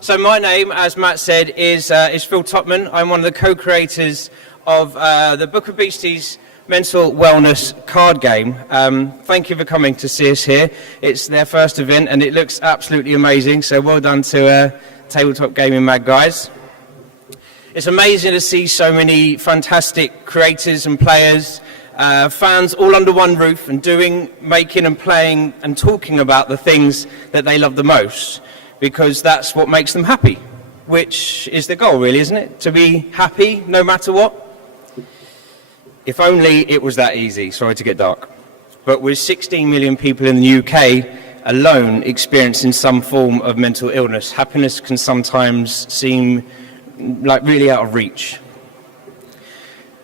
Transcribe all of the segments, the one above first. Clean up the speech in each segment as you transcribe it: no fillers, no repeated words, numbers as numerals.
So my name, as Matt said, is Phil Tottman. I'm one of the co-creators of the Book of Beasties mental wellness card game. Thank you for coming to see us here. It's their first event and it looks absolutely amazing, so well done to Tabletop Gaming Mag guys. It's amazing to see so many fantastic creators and players, fans all under one roof and making and playing and talking about the things that they love the most, because that's what makes them happy, which is the goal really, isn't it? To be happy no matter what. If only it was that easy. Sorry to get dark. But with 16 million people in the UK alone experiencing some form of mental illness, happiness can sometimes seem like really out of reach.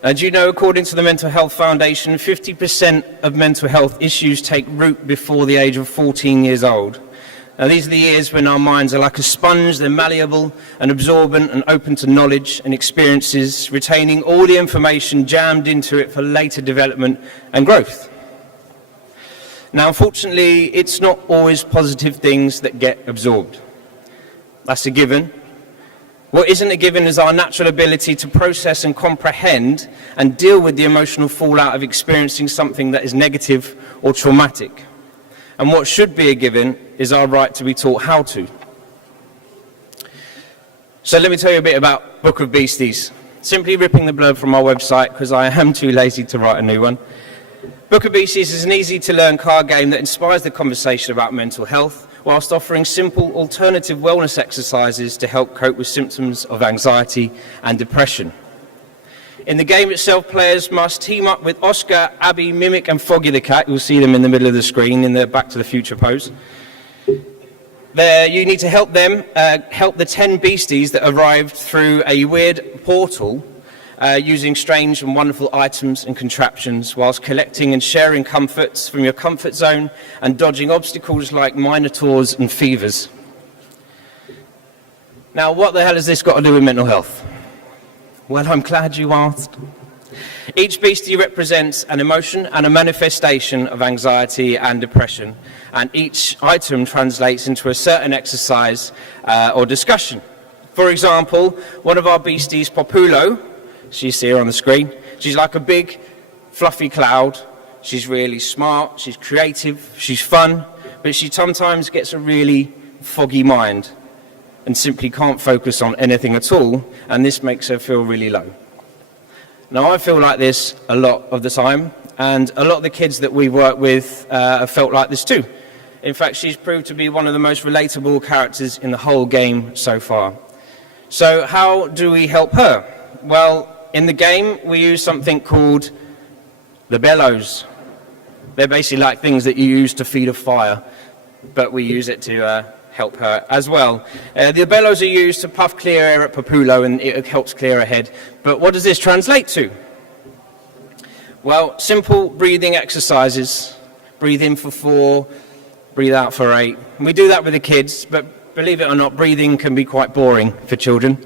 Do you know, according to the Mental Health Foundation, 50% of mental health issues take root before the age of 14 years old. Now, these are the years when our minds are like a sponge. They're malleable and absorbent and open to knowledge and experiences, retaining all the information jammed into it for later development and growth. Now, unfortunately, it's not always positive things that get absorbed. That's a given. What isn't a given is our natural ability to process and comprehend and deal with the emotional fallout of experiencing something that is negative or traumatic. And what should be a given is our right to be taught how to. So let me tell you a bit about Book of Beasties. Simply ripping the blurb from our website because I am too lazy to write a new one. Book of Beasties is an easy-to-learn card game that inspires the conversation about mental health, whilst offering simple alternative wellness exercises to help cope with symptoms of anxiety and depression. In the game itself, players must team up with Oscar, Abby, Mimic and Foggy the cat. You'll see them in the middle of the screen in the Back to the Future pose. There, you need to help them help the 10 beasties that arrived through a weird portal using strange and wonderful items and contraptions, whilst collecting and sharing comforts from your comfort zone and dodging obstacles like minotaurs and fevers. Now, what the hell has this got to do with mental health? Well, I'm glad you asked. Each beastie represents an emotion and a manifestation of anxiety and depression, and each item translates into a certain exercise or discussion. For example, one of our beasties, Populo, she's here on the screen, she's like a big, fluffy cloud. She's really smart, she's creative, she's fun, but she sometimes gets a really foggy mind and simply can't focus on anything at all, and this makes her feel really low. Now, I feel like this a lot of the time, and a lot of the kids that we work with have felt like this too. In fact, she's proved to be one of the most relatable characters in the whole game so far. So how do we help her? Well, in the game, we use something called the bellows. They're basically like things that you use to feed a fire, but we use it to help her as well. The bellows are used to puff clear air at Populo, and it helps clear her head. But what does this translate to? Well, simple breathing exercises. Breathe in for 4, breathe out for 8. And we do that with the kids, but believe it or not, breathing can be quite boring for children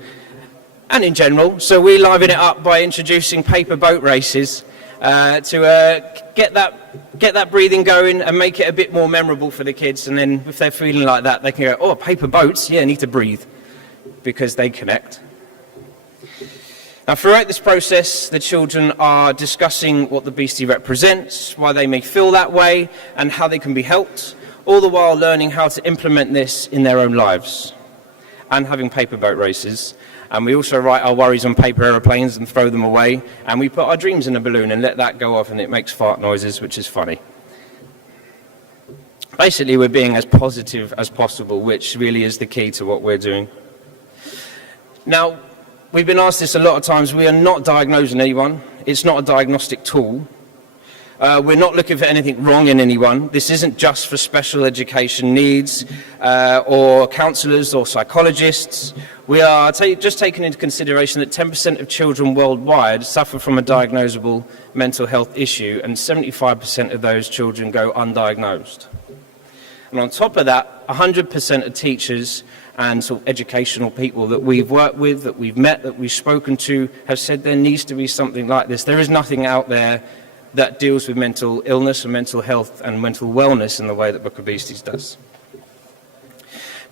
and in general. So we liven it up by introducing paper boat races to get that breathing going and make it a bit more memorable for the kids. And then if they're feeling like that, they can go, oh, paper boats, yeah, I need to breathe, because they connect. Now, throughout this process, the children are discussing what the beastie represents, why they may feel that way, and how they can be helped, all the while learning how to implement this in their own lives, and having paper boat races. And we also write our worries on paper aeroplanes and throw them away, and we put our dreams in a balloon and let that go off, and it makes fart noises, which is funny. Basically, we're being as positive as possible, which really is the key to what we're doing. Now, we've been asked this a lot of times. We are not diagnosing anyone. It's not a diagnostic tool. We're not looking for anything wrong in anyone. This isn't just for special education needs or counsellors or psychologists. We are just taking into consideration that 10% of children worldwide suffer from a diagnosable mental health issue, and 75% of those children go undiagnosed. And on top of that, 100% of teachers and sort of educational people that we've worked with, that we've met, that we've spoken to, have said there needs to be something like this. There is nothing out there that deals with mental illness and mental health and mental wellness in the way that Book of Beasties does.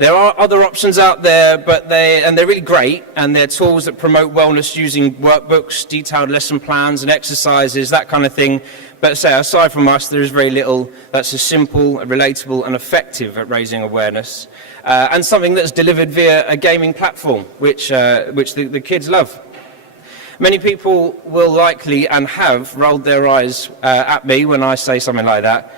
There are other options out there, but they're really great, and they're tools that promote wellness using workbooks, detailed lesson plans and exercises, that kind of thing. But say, aside from us, there is very little that's as simple, relatable and effective at raising awareness, and something that's delivered via a gaming platform, which the kids love. Many people will likely and have rolled their eyes at me when I say something like that.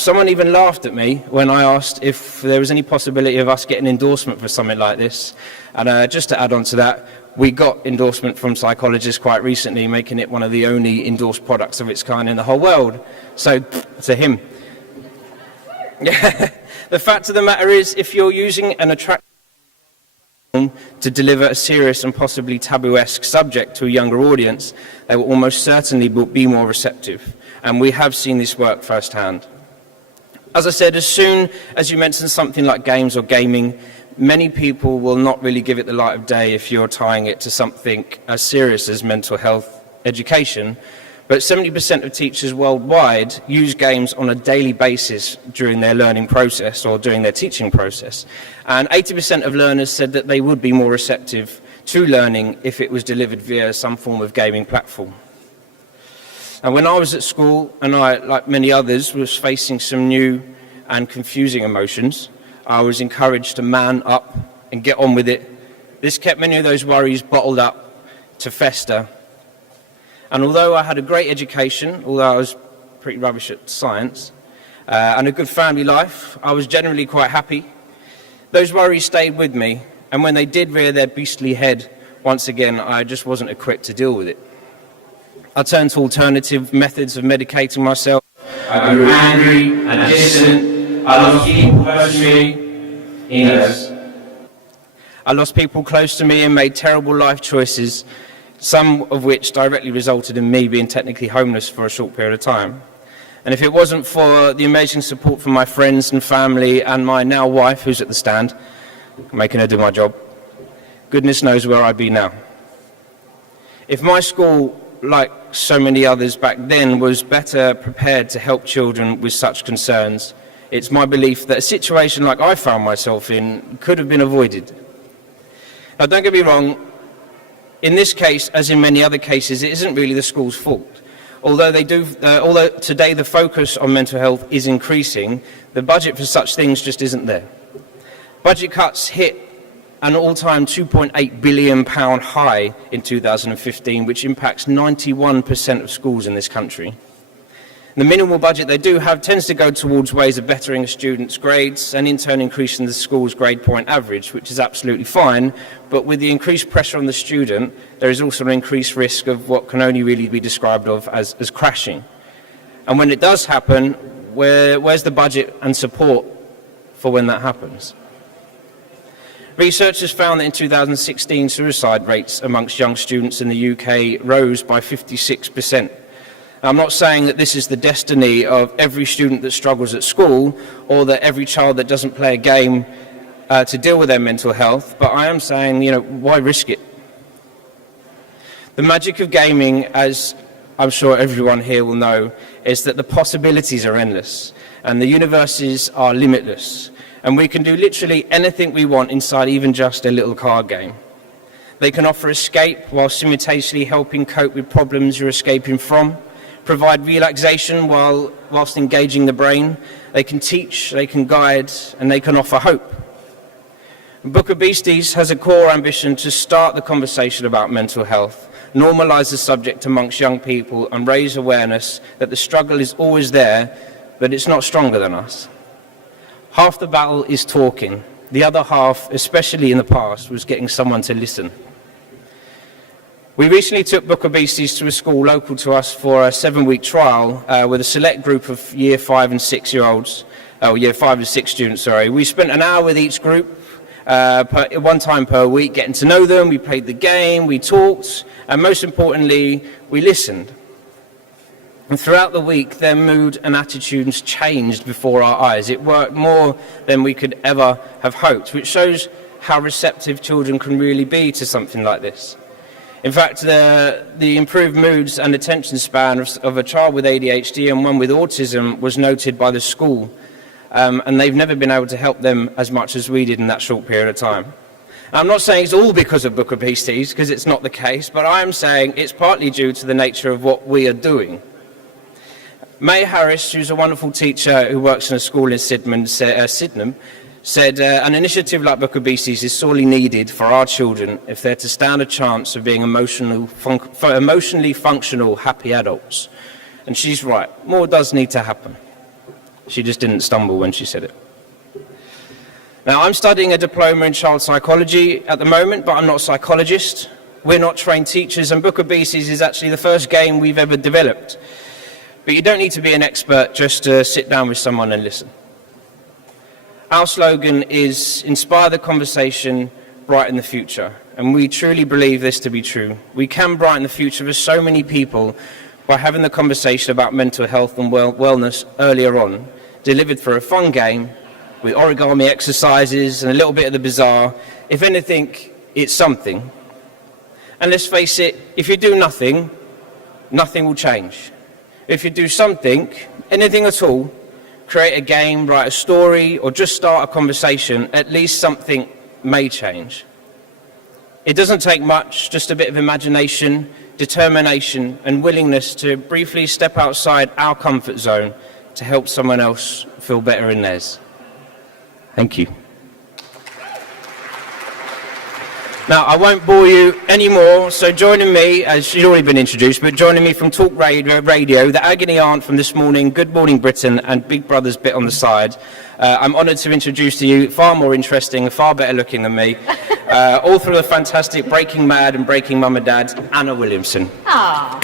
Someone even laughed at me when I asked if there was any possibility of us getting endorsement for something like this. And just to add on to that, we got endorsement from psychologists quite recently, making it one of the only endorsed products of its kind in the whole world. So, to him. The fact of the matter is, if you're using an attractive to deliver a serious and possibly taboo-esque subject to a younger audience, they will almost certainly be more receptive. And we have seen this work firsthand. As I said, as soon as you mention something like games or gaming, many people will not really give it the light of day if you're tying it to something as serious as mental health education. But 70% of teachers worldwide use games on a daily basis during their learning process or during their teaching process. And 80% of learners said that they would be more receptive to learning if it was delivered via some form of gaming platform. And when I was at school, and I, like many others, was facing some new and confusing emotions, I was encouraged to man up and get on with it. This kept many of those worries bottled up to fester. And although I had a great education, although I was pretty rubbish at science, and a good family life, I was generally quite happy. Those worries stayed with me, and when they did rear their beastly head, once again, I just wasn't equipped to deal with it. I turned to alternative methods of medicating myself. I grew angry and distant. I lost people close to me. I lost people close to me and made terrible life choices, some of which directly resulted in me being technically homeless for a short period of time. And if it wasn't for the amazing support from my friends and family and my now wife, who's at the stand, making her do my job, goodness knows where I'd be now. If my school, like so many others back then, was better prepared to help children with such concerns, it's my belief that a situation like I found myself in could have been avoided. Now, don't get me wrong, in this case, as in many other cases, it isn't really the school's fault. Although today the focus on mental health is increasing, the budget for such things just isn't there. Budget cuts hit an all-time £2.8 billion high in 2015, which impacts 91% of schools in this country. The minimal budget they do have tends to go towards ways of bettering a student's grades and in turn increasing the school's grade point average, which is absolutely fine, but with the increased pressure on the student, there is also an increased risk of what can only really be described as crashing. And when it does happen, where's the budget and support for when that happens? Researchers found that in 2016, suicide rates amongst young students in the UK rose by 56%. I'm not saying that this is the destiny of every student that struggles at school or that every child that doesn't play a game to deal with their mental health, but I am saying, why risk it? The magic of gaming, as I'm sure everyone here will know, is that the possibilities are endless and the universes are limitless. And we can do literally anything we want inside even just a little card game. They can offer escape while simultaneously helping cope with problems you're escaping from, provide relaxation whilst engaging the brain. They can teach, they can guide, and they can offer hope. The Book of Beasties has a core ambition to start the conversation about mental health, normalise the subject amongst young people, and raise awareness that the struggle is always there, but it's not stronger than us. Half the battle is talking. The other half, especially in the past, was getting someone to listen. We recently took Book of Beasties to a school local to us for a 7-week trial with a select group of year 5 and 6 students. We spent an hour with each group, one time per week, getting to know them. We played the game, we talked, and most importantly, we listened. And throughout the week, their mood and attitudes changed before our eyes. It worked more than we could ever have hoped, which shows how receptive children can really be to something like this. In fact, the improved moods and attention span of a child with ADHD and one with autism was noted by the school. and they've never been able to help them as much as we did in that short period of time. I'm not saying it's all because of Book of Beasties, because it's not the case, but I am saying it's partly due to the nature of what we are doing. May Harris, who's a wonderful teacher who works in a school in Sydenham, said an initiative like Book of Beasties is sorely needed for our children if they're to stand a chance of being emotionally functional, happy adults. And she's right, more does need to happen. She just didn't stumble when she said it. Now, I'm studying a diploma in child psychology at the moment, but I'm not a psychologist. We're not trained teachers, and Book of Beasties is actually the first game we've ever developed. But you don't need to be an expert just to sit down with someone and listen. Our slogan is inspire the conversation, brighten the future. And we truly believe this to be true. We can brighten the future for so many people by having the conversation about mental health and wellness earlier on, delivered through a fun game with origami exercises and a little bit of the bizarre. If anything, it's something. And let's face it, if you do nothing, nothing will change. If you do something, anything at all, create a game, write a story, or just start a conversation, at least something may change. It doesn't take much, just a bit of imagination, determination, and willingness to briefly step outside our comfort zone to help someone else feel better in theirs. Thank you. Now, I won't bore you anymore, so joining me, as she's already been introduced, but joining me from Talk Radio, the Agony Aunt from This Morning, Good Morning Britain, and Big Brother's Bit on the Side, I'm honoured to introduce to you, far more interesting and far better looking than me, author of the fantastic Breaking Mad and Breaking Mum and Dad, Anna Williamson. Ah,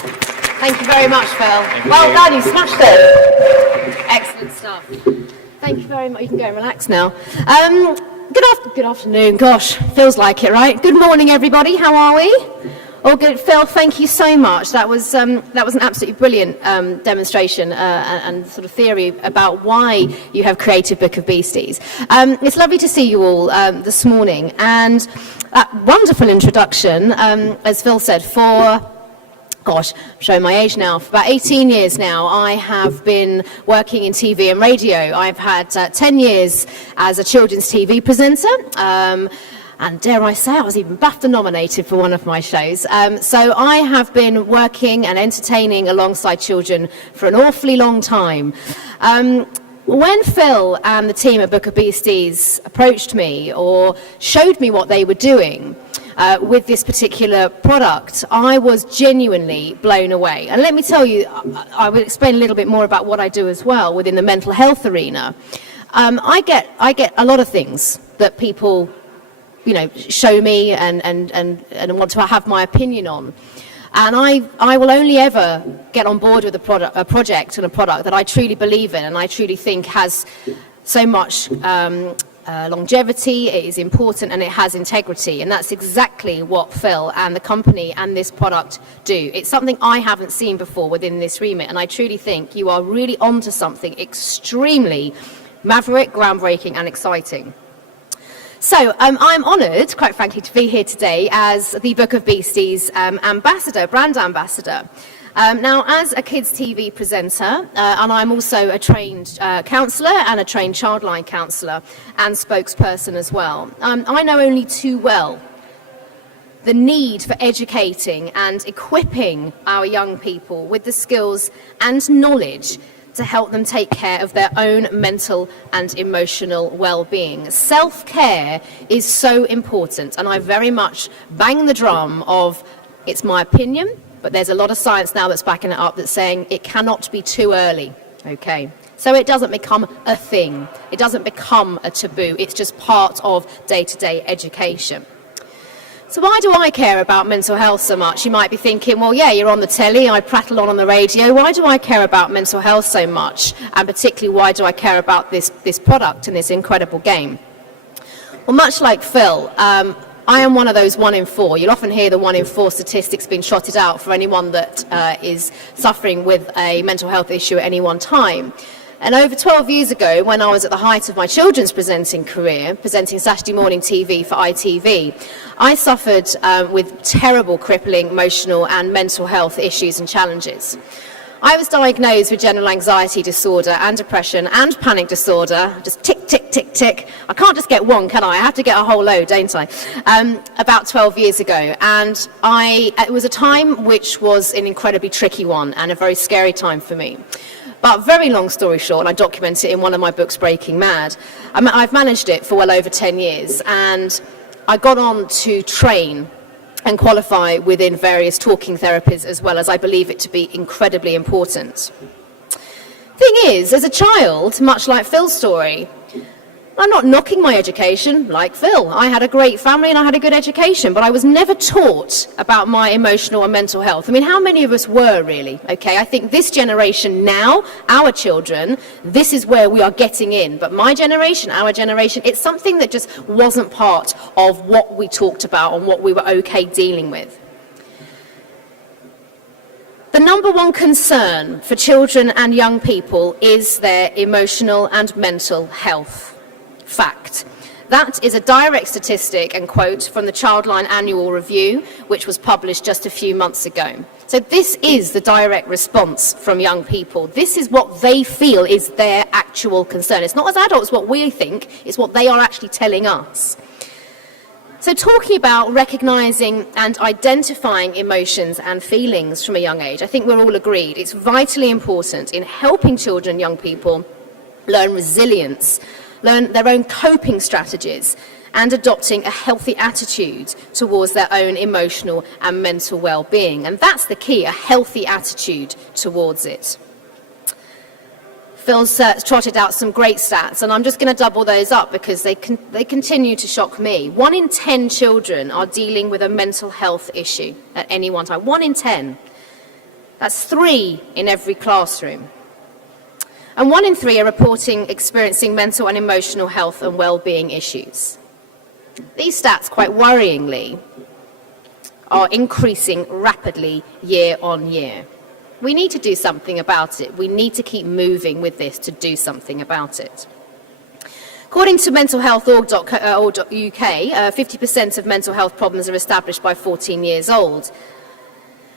thank you very much, Phil. Well done, you smashed it. Excellent stuff. Thank you very much. You can go and relax now. Good afternoon. Gosh, feels like it, right? Good morning, everybody. How are we? All good. Phil, thank you so much. That was an absolutely brilliant demonstration and sort of theory about why you have created Book of Beasties. It's lovely to see you all this morning, and that wonderful introduction, as Phil said, for... Gosh, I'm showing my age now. For about 18 years now, I have been working in TV and radio. I've had 10 years as a children's TV presenter. And dare I say, I was even BAFTA nominated for one of my shows. So I have been working and entertaining alongside children for an awfully long time. When Phil and the team at Book of Beasties approached me or showed me what they were doing, with this particular product, I was genuinely blown away. And let me tell you, I will explain a little bit more about what I do as well within the mental health arena. I get a lot of things that people, show me and want to have my opinion on. And I will only ever get on board with a project and a product that I truly believe in and I truly think has so much longevity, it is important, and it has integrity, and that's exactly what Phil and the company and this product do. It's something I haven't seen before within this remit, and I truly think you are really onto something extremely maverick, groundbreaking, and exciting. So I'm honoured, quite frankly, to be here today as the Book of Beasties ambassador, brand ambassador. Now, as a kids' TV presenter, and I'm also a trained counsellor and a trained childline counsellor and spokesperson as well, I know only too well the need for educating and equipping our young people with the skills and knowledge to help them take care of their own mental and emotional well-being. Self-care is so important, and I very much bang the drum of, it's my opinion, but there's a lot of science now that's backing it up that's saying it cannot be too early, okay? So it doesn't become a thing. It doesn't become a taboo. It's just part of day-to-day education. So why do I care about mental health so much? You might be thinking, well, yeah, you're on the telly, I prattle on the radio. Why do I care about mental health so much? And particularly, why do I care about this product and this incredible game? Well, much like Phil, I am one of those 1 in 4. You'll often hear the 1 in 4 statistics being trotted out for anyone that is suffering with a mental health issue at any one time. And over 12 years ago, when I was at the height of my children's presenting career, presenting Saturday morning TV for ITV, I suffered with terrible crippling emotional and mental health issues and challenges. I was diagnosed with general anxiety disorder and depression and panic disorder, just tick, tick, tick, tick. I can't just get one, can I? I have to get a whole load, don't I? About 12 years ago. And it was a time which was an incredibly tricky one and a very scary time for me. But very long story short, and I document it in one of my books, Breaking Mad, I've managed it for well over 10 years. And I got on to train and qualify within various talking therapies, as well as I believe it to be incredibly important. Thing is, as a child, much like Phil's story, I'm not knocking my education like Phil. I had a great family and I had a good education, but I was never taught about my emotional and mental health. I mean, how many of us were really? Okay, I think this generation now, our children, this is where we are getting in. But my generation, our generation, it's something that just wasn't part of what we talked about and what we were okay dealing with. The number one concern for children and young people is their emotional and mental health. Fact. That is a direct statistic and quote from the Childline Annual Review, which was published just a few months ago. So this is the direct response from young people. This is what they feel is their actual concern. It's not as adults what we think, it's what they are actually telling us. So talking about recognising and identifying emotions and feelings from a young age, I think we're all agreed. It's vitally important in helping children and young people learn resilience, learn their own coping strategies, and adopting a healthy attitude towards their own emotional and mental well-being. And that's the key, a healthy attitude towards it. Phil's trotted out some great stats, and I'm just going to double those up because they continue to shock me. 1 in 10 children are dealing with a mental health issue at any one time. 1 in 10. That's 3 in every classroom. And 1 in 3 are reporting experiencing mental and emotional health and well-being issues. These stats, quite worryingly, are increasing rapidly year on year. We need to do something about it. We need to keep moving with this to do something about it. According to mentalhealth.org.uk, 50% of mental health problems are established by 14 years old.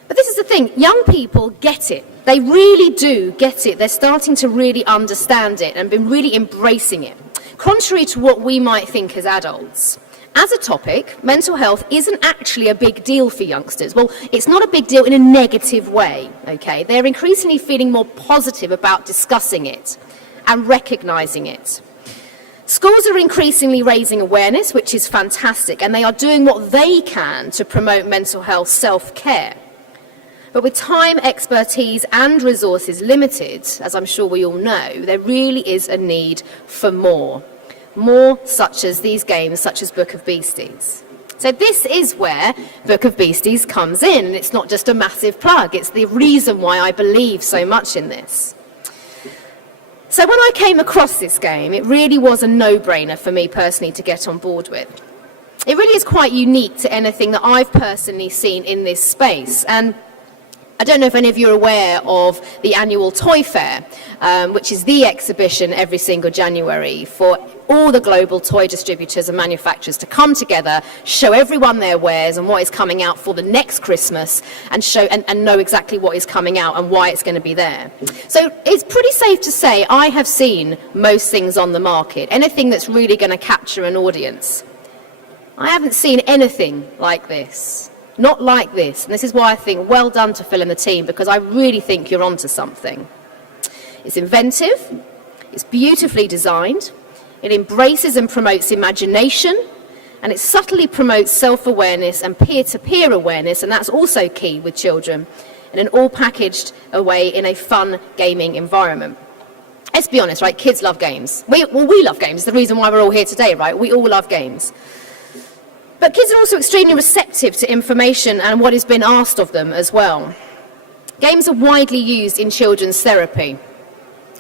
But this is the thing, young people get it. They really do get it. They're starting to really understand it and been really embracing it. Contrary to what we might think as adults. As a topic, mental health isn't actually a big deal for youngsters. Well, it's not a big deal in a negative way, okay? They're increasingly feeling more positive about discussing it and recognising it. Schools are increasingly raising awareness, which is fantastic, and they are doing what they can to promote mental health self-care. But with time, expertise and resources limited, as I'm sure we all know, there really is a need for more. More such as these games, such as Book of Beasties. So this is where Book of Beasties comes in, and it's not just a massive plug, it's the reason why I believe so much in this. So when I came across this game, it really was a no-brainer for me personally to get on board with. It really is quite unique to anything that I've personally seen in this space, and I don't know if any of you are aware of the annual Toy Fair, which is the exhibition every single January for all the global toy distributors and manufacturers to come together, show everyone their wares and what is coming out for the next Christmas, and show and know exactly what is coming out and why it's going to be there. So it's pretty safe to say I have seen most things on the market, anything that's really going to capture an audience. I haven't seen anything like this. Not like this, and this is why I think well done to Phil and the team, because I really think you're onto something. It's inventive, it's beautifully designed, it embraces and promotes imagination, and it subtly promotes self-awareness and peer-to-peer awareness, and that's also key with children, in an all-packaged way in a fun gaming environment. Let's be honest, right, kids love games. We love games, it's the reason why we're all here today, right? We all love games. But kids are also extremely receptive to information and what has been asked of them as well. Games are widely used in children's therapy.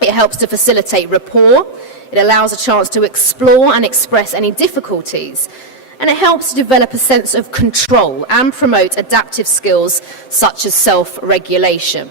It helps to facilitate rapport, it allows a chance to explore and express any difficulties, and it helps to develop a sense of control and promote adaptive skills such as self-regulation.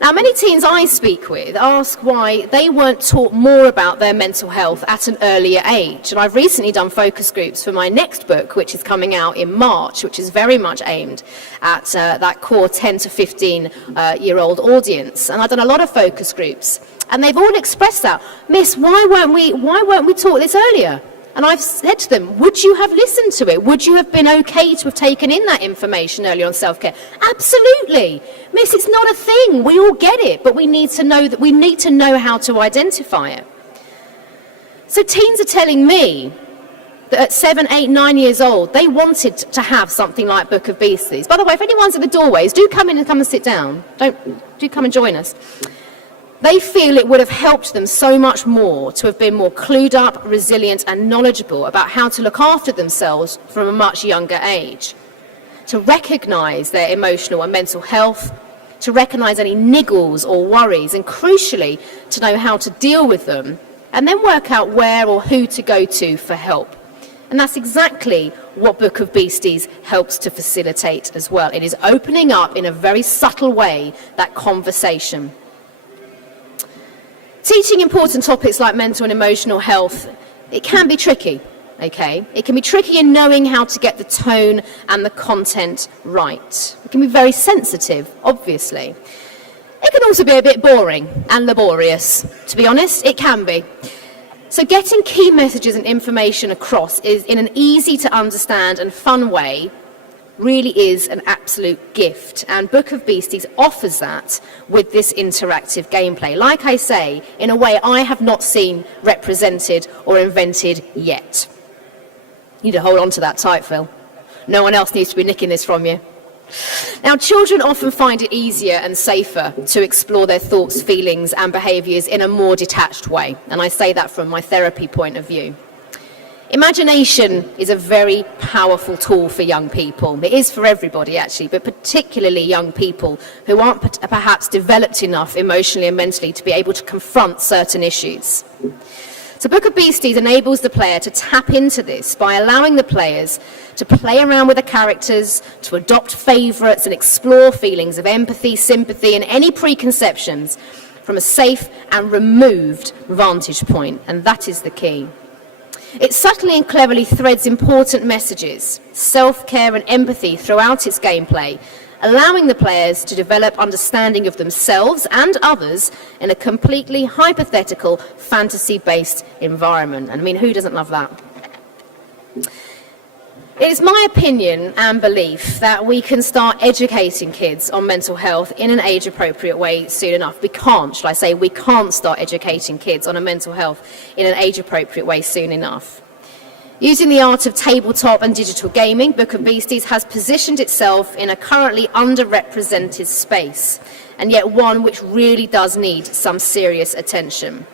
Now, many teens I speak with ask why they weren't taught more about their mental health at an earlier age. And I've recently done focus groups for my next book, which is coming out in March, which is very much aimed at that core 10 to 15-year-old audience. And I've done a lot of focus groups. And they've all expressed that. Miss, why weren't we taught this earlier? And I've said to them, would you have listened to it? Would you have been okay to have taken in that information earlier on self-care? Absolutely. Miss, it's not a thing. We all get it, but we need to know how to identify it. So teens are telling me that at 7, 8, 9 years old, they wanted to have something like Book of Beasties. By the way, if anyone's at the doorways, do come and sit down. Do come and join us. They feel it would have helped them so much more to have been more clued up, resilient and knowledgeable about how to look after themselves from a much younger age, to recognise their emotional and mental health, to recognise any niggles or worries, and crucially, to know how to deal with them, and then work out where or who to go to for help. And that's exactly what Book of Beasties helps to facilitate as well. It is opening up in a very subtle way that conversation. Teaching important topics like mental and emotional health, it can be tricky, okay? It can be tricky in knowing how to get the tone and the content right. It can be very sensitive, obviously. It can also be a bit boring and laborious, to be honest, it can be. So getting key messages and information across is in an easy to understand and fun way really is an absolute gift, and Book of Beasties offers that with this interactive gameplay. Like I say, in a way I have not seen represented or invented yet. You need to hold on to that tight, Phil. No one else needs to be nicking this from you. Now, children often find it easier and safer to explore their thoughts, feelings and behaviours in a more detached way, and I say that from my therapy point of view. Imagination is a very powerful tool for young people. It is for everybody, actually, but particularly young people who aren't perhaps developed enough emotionally and mentally to be able to confront certain issues. So Book of Beasties enables the player to tap into this by allowing the players to play around with the characters, to adopt favourites and explore feelings of empathy, sympathy and any preconceptions from a safe and removed vantage point, and that is the key. It subtly and cleverly threads important messages, self-care and empathy throughout its gameplay, allowing the players to develop understanding of themselves and others in a completely hypothetical, fantasy-based environment. And I mean, who doesn't love that? It is my opinion and belief that we can start educating kids on mental health in an age-appropriate way soon enough. We can't start educating kids on a mental health in an age-appropriate way soon enough. Using the art of tabletop and digital gaming, Book of Beasties has positioned itself in a currently underrepresented space, and yet one which really does need some serious attention.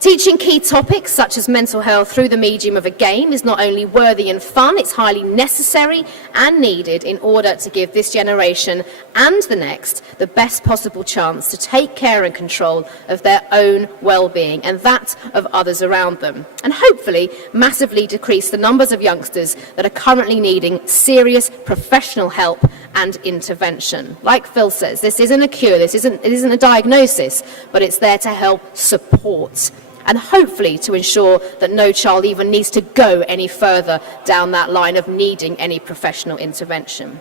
Teaching key topics such as mental health through the medium of a game is not only worthy and fun, it's highly necessary and needed in order to give this generation and the next the best possible chance to take care and control of their own well-being and that of others around them, and hopefully massively decrease the numbers of youngsters that are currently needing serious professional help and intervention. Like Phil says, this isn't a cure, it isn't a diagnosis, but it's there to help support and hopefully to ensure that no child even needs to go any further down that line of needing any professional intervention.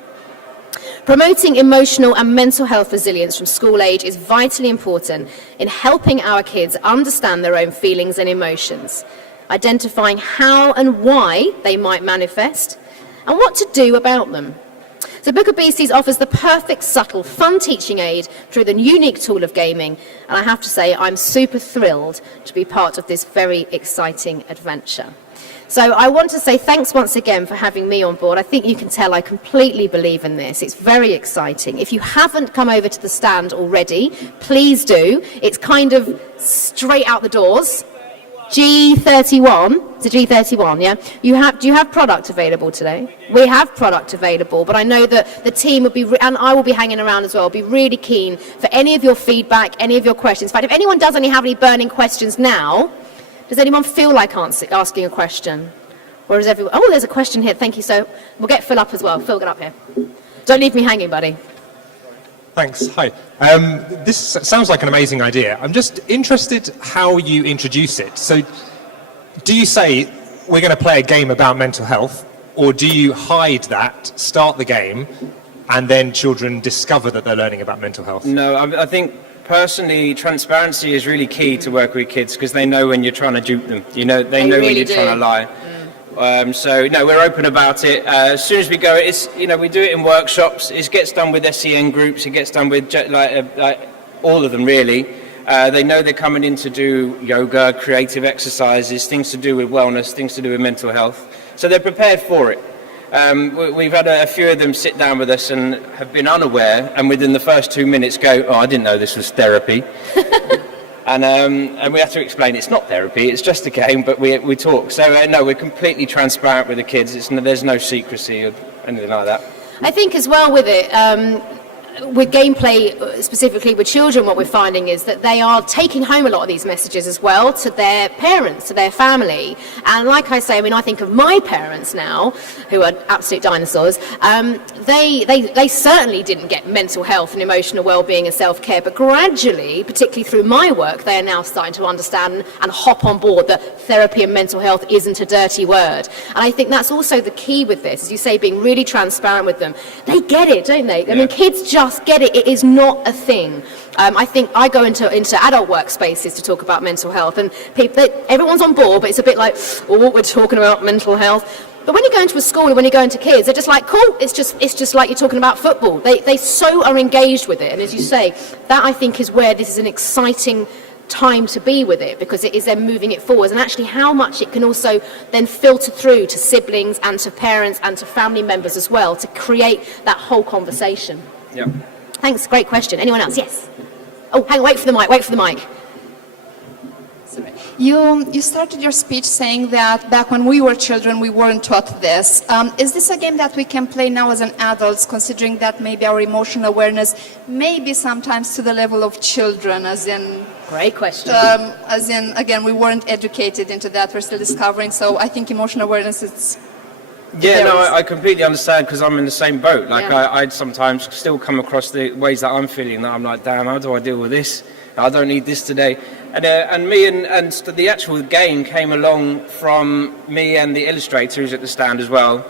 Promoting emotional and mental health resilience from school age is vitally important in helping our kids understand their own feelings and emotions, identifying how and why they might manifest, and what to do about them. So Book of Beasties offers the perfect, subtle, fun teaching aid through the unique tool of gaming, and I have to say I'm super thrilled to be part of this very exciting adventure. So I want to say thanks once again for having me on board. I think you can tell I completely believe in this. It's very exciting. If you haven't come over to the stand already, please do. It's kind of straight out the doors. G31, it's a G31, yeah? Do you have product available today? We have product available, but I know that the team will be, and I will be hanging around as well, be really keen for any of your feedback, any of your questions. In fact, if anyone does have any burning questions now, does anyone feel like asking a question? Or is everyone, oh, there's a question here, thank you. So we'll get Phil up as well. Phil, get up here. Don't leave me hanging, buddy. Thanks. Hi. This sounds like an amazing idea. I'm just interested how you introduce it. So do you say, we're going to play a game about mental health, or do you hide that, start the game, and then children discover that they're learning about mental health? No, I think personally, transparency is really key to work with kids because they know when you're trying to dupe them. They know really when you're do. trying to lie. So no, we're open about it. As soon as we go, we do it in workshops. It gets done with SEN groups. It gets done with like all of them really. They know they're coming in to do yoga, creative exercises, things to do with wellness, things to do with mental health. So they're prepared for it. We've had a few of them sit down with us and have been unaware, and within the first 2 minutes go, "Oh, I didn't know this was therapy." And we have to explain it's not therapy, it's just a game, but we talk. So no, we're completely transparent with the kids. There's no secrecy or anything like that. I think as well with it, with gameplay, specifically with children, what we're finding is that they are taking home a lot of these messages as well to their parents, to their family. And like I say, I mean, I think of my parents now, who are absolute dinosaurs. They certainly didn't get mental health and emotional well-being and self-care, but gradually, particularly through my work, they are now starting to understand and hop on board that therapy and mental health isn't a dirty word. And I think that's also the key with this, as you say, being really transparent with them. They get it, don't they? I mean, kids just get it. It is not a thing. I think I go into adult workspaces to talk about mental health, and everyone's on board, but it's a bit like, oh, we're talking about mental health. But when you go into a school and when you go into kids, they're just like, cool, it's just like you're talking about football. They so are engaged with it. And as you say, that I think is where this is an exciting time to be with it, because it is then moving it forward, and actually how much it can also then filter through to siblings and to parents and to family members as well, to create that whole conversation. Yeah. Thanks, great question. Anyone else? Yes. Oh, hang on, wait for the mic. Sorry. You started your speech saying that back when we were children, we weren't taught this. Is this a game that we can play now as an adults, considering that maybe our emotional awareness may be sometimes to the level of children, as in... Great question. As in, again, we weren't educated into that, we're still discovering, so I think emotional awareness is... Yeah, no, I completely understand, because I'm in the same boat. Like, Yeah. I'd sometimes still come across the ways that I'm feeling, that I'm like, damn, how do I deal with this? I don't need this today. And me and the actual game came along from me and the illustrator who's at the stand as well.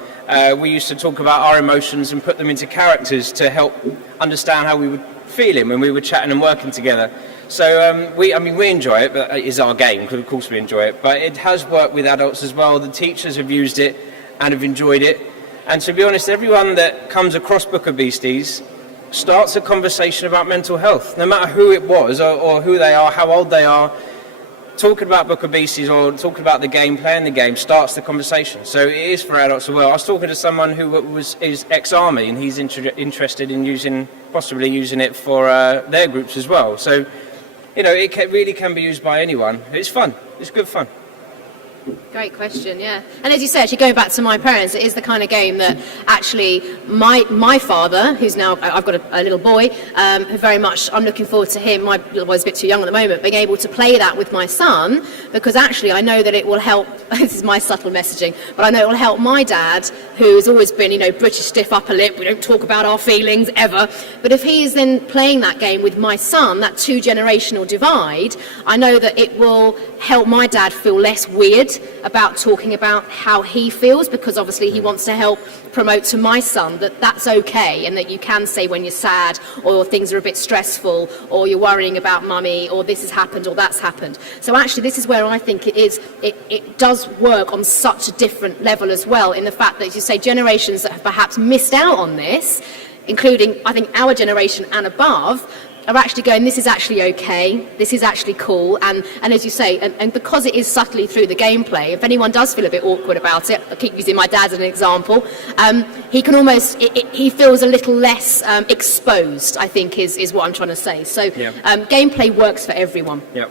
We used to talk about our emotions and put them into characters to help understand how we were feeling when we were chatting and working together. So we enjoy it, but it is our game, because of course we enjoy it. But it has worked with adults as well. The teachers have used it and have enjoyed it. And to be honest, everyone that comes across Book of Beasties starts a conversation about mental health, no matter who it was or who they are, how old they are. Talking about Book of Beasties or talking about the game, playing the game, starts the conversation. So it is for adults as well. I was talking to someone who is ex-army, and he's interested in possibly using it for their groups as well. So, it really can be used by anyone. It's fun. It's good fun. Great question, yeah. And as you said, actually going back to my parents, it is the kind of game that actually my father, who's now, I've got a little boy, who very much, I'm looking forward to him, my little boy's a bit too young at the moment, being able to play that with my son, because actually I know that it will help, this is my subtle messaging, but I know it will help my dad, who's always been, British stiff upper lip, we don't talk about our feelings ever, but if he is then playing that game with my son, that two-generational divide, I know that it will help my dad feel less weird about talking about how he feels, because obviously he wants to help promote to my son that that's okay, and that you can say when you're sad or things are a bit stressful or you're worrying about mummy or this has happened or that's happened. So actually this is where I think it does work on such a different level as well, in the fact that, as you say, generations that have perhaps missed out on this, including I think our generation and above, are actually going, this is actually okay, this is actually cool, and as you say, and because it is subtly through the gameplay, if anyone does feel a bit awkward about it, I keep using my dad as an example, he can almost, he feels a little less exposed, I think is what I'm trying to say. So gameplay works for everyone. Yep.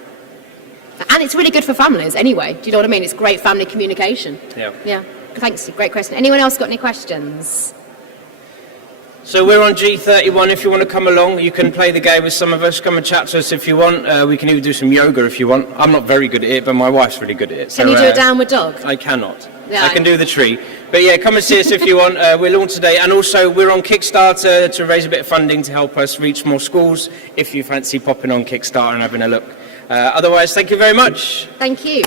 And it's really good for families anyway, do you know what I mean? It's great family communication. Yep. Yeah, thanks, great question. Anyone else got any questions? So we're on G31. If you want to come along, you can play the game with some of us. Come and chat to us if you want. We can even do some yoga if you want. I'm not very good at it, but my wife's really good at it. So, Can you do a downward dog? I cannot. Yeah, I can do the tree. But yeah, come and see us if you want. We're launching today, and also we're on Kickstarter to raise a bit of funding to help us reach more schools. If you fancy popping on Kickstarter and having a look. Otherwise, thank you very much. Thank you.